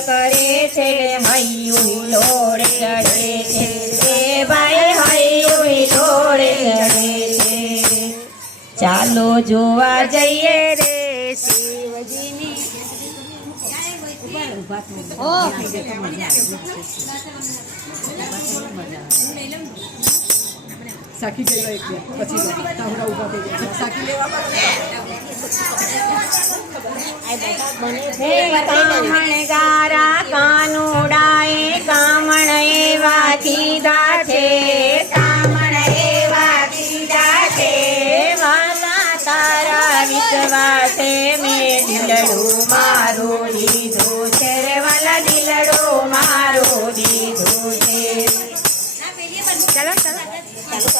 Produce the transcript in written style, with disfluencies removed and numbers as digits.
કરે છે હૈયું હિલોડે ચડે છે એ ભાઈ હૈયું હિલોડે ચડે છે ચાલો જોવા જઈએ રે શિવજીની સાખી ગઈ એક પછી તાવડા ઊભા થઈ ગયા સાખી લેવા કામણગારા કાનુડાએ કામણ એવા કીધા છે કામણ એવા કીધા છે વાલા તારા વિશ્વાસે મેં દિલડું મારું લીધું છે રે વાલા દિલડું મારું લીધું છે ચાલો ચાલો ચાલો